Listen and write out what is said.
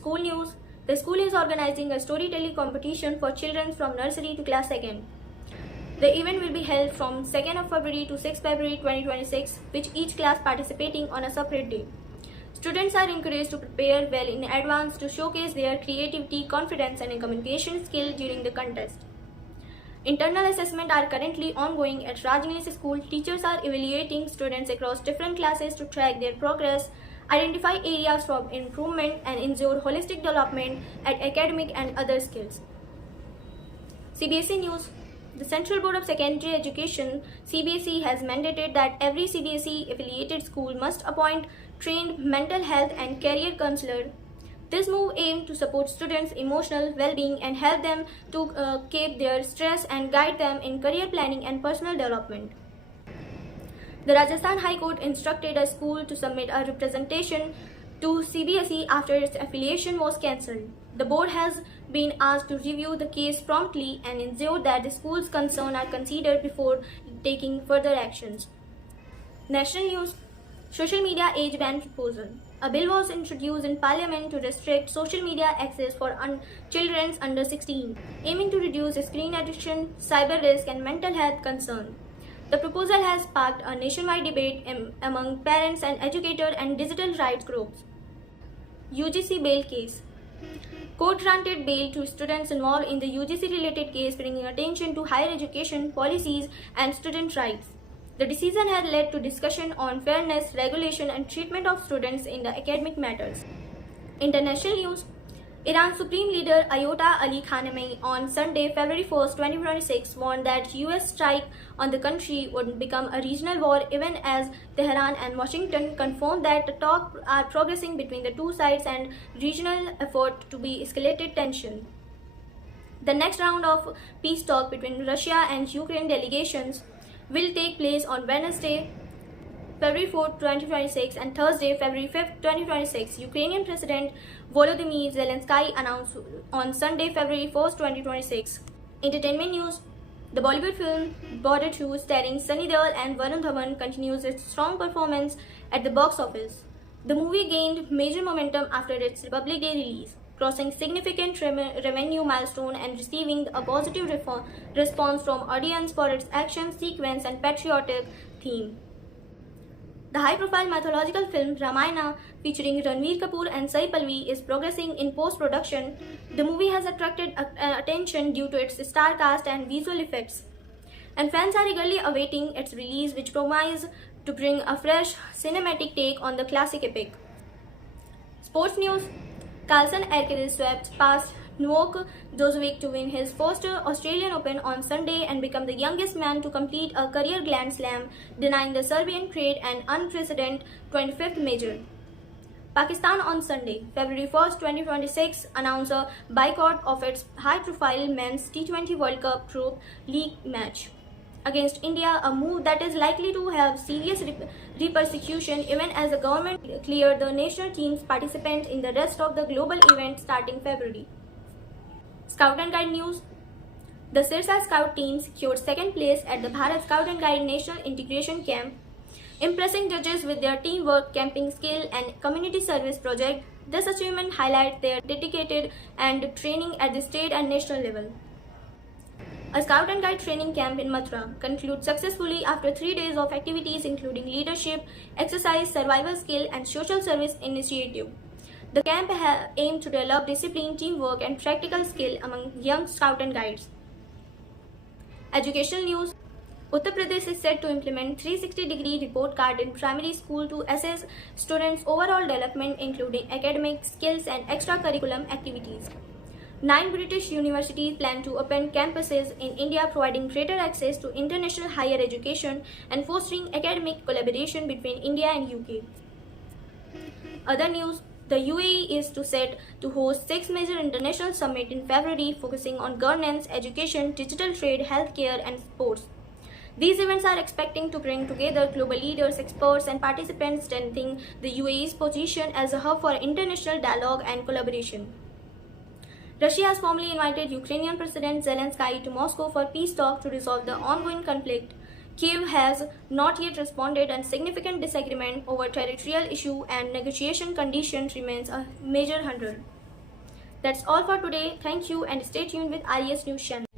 School news. The school is organizing a storytelling competition for children from nursery to class 2nd. The event will be held from 2nd of February to 6th February 2026, with each class participating on a separate day. Students are encouraged to prepare well in advance to showcase their creativity, confidence, and communication skill during the contest. Internal assessments are currently ongoing at Raj English School. Teachers are evaluating students across different classes to track their progress, identify areas for improvement, and ensure holistic development at academic and other skills. CBSE news. The Central Board of Secondary Education (CBSE) has mandated that every CBSE affiliated school must appoint trained mental health and career counselor. This move aims to support students' emotional well-being and help them to keep their stress and guide them in career planning and personal development. The Rajasthan High Court instructed a school to submit a representation to CBSE after its affiliation was cancelled. The board has been asked to review the case promptly and ensure that the school's concerns are considered before taking further actions. National news. Social media age ban proposal. A bill was introduced in Parliament to restrict social media access for children under 16, aiming to reduce screen addiction, cyber risk, and mental health concerns. The proposal has sparked a nationwide debate among parents and educators and digital rights groups. UGC bail case. Court granted bail to students involved in the UGC-related case, bringing attention to higher education policies and student rights. The decision had led to discussion on fairness, regulation, and treatment of students in the academic matters. International news. Iran's Supreme Leader Ayatollah Ali Khamenei on Sunday, February 1, 2026, warned that US strike on the country would become a regional war, even as Tehran and Washington confirmed that the talks are progressing between the two sides and regional effort to be escalated tension. The next round of peace talk between Russia and Ukraine delegations will take place on Wednesday, February 4, 2026 and Thursday, February 5, 2026. Ukrainian President Volodymyr Zelensky announced on Sunday, February 1, 2026. Entertainment news. The Bollywood film Border 2 starring Sunny Deol and Varun Dhawan continues its strong performance at the box office. The movie gained major momentum after its Republic Day release, crossing significant revenue milestone and receiving a positive response from audience for its action sequence and patriotic theme. The high-profile mythological film Ramayana, featuring Ranveer Kapoor and Sai Pallavi, is progressing in post-production. The movie has attracted attention due to its star cast and visual effects, and fans are eagerly awaiting its release, which promises to bring a fresh cinematic take on the classic epic. Sports news. Carlsen Alcaraz swept past Novak Djokovic to win his first Australian Open on Sunday and become the youngest man to complete a career Grand Slam, denying the Serbian great an unprecedented 25th major. Pakistan on Sunday, February 1, 2026, announced a boycott of its high-profile men's T20 World Cup Group League match against India, a move that is likely to have serious repercussions even as the government cleared the national team's participants in the rest of the global event starting February. Scout and Guide news. The Sirsa Scout team secured second place at the Bharat Scout and Guide National Integration Camp, impressing judges with their teamwork, camping skill, and community service project. This achievement highlights their dedicated and training at the state and national level. A Scout and Guide training camp in Mathura concluded successfully after 3 days of activities including leadership, exercise, survival skill, and social service initiative. The camp aimed to develop discipline, teamwork, and practical skill among young Scout and Guides. Educational news. Uttar Pradesh is set to implement 360-degree report card in primary school to assess students' overall development, including academic, skills, and extracurricular activities. 9 British universities plan to open campuses in India, providing greater access to international higher education and fostering academic collaboration between India and UK. Other news. The UAE is set to host 6 major international summits in February, focusing on governance, education, digital trade, healthcare, and sports. These events are expecting to bring together global leaders, experts, and participants, strengthening the UAE's position as a hub for international dialogue and collaboration. Russia has formally invited Ukrainian President Zelensky to Moscow for peace talks to resolve the ongoing conflict. Kyiv has not yet responded, and significant disagreement over territorial issue and negotiation conditions remains a major hurdle. That's all for today. Thank you and stay tuned with IES News Channel.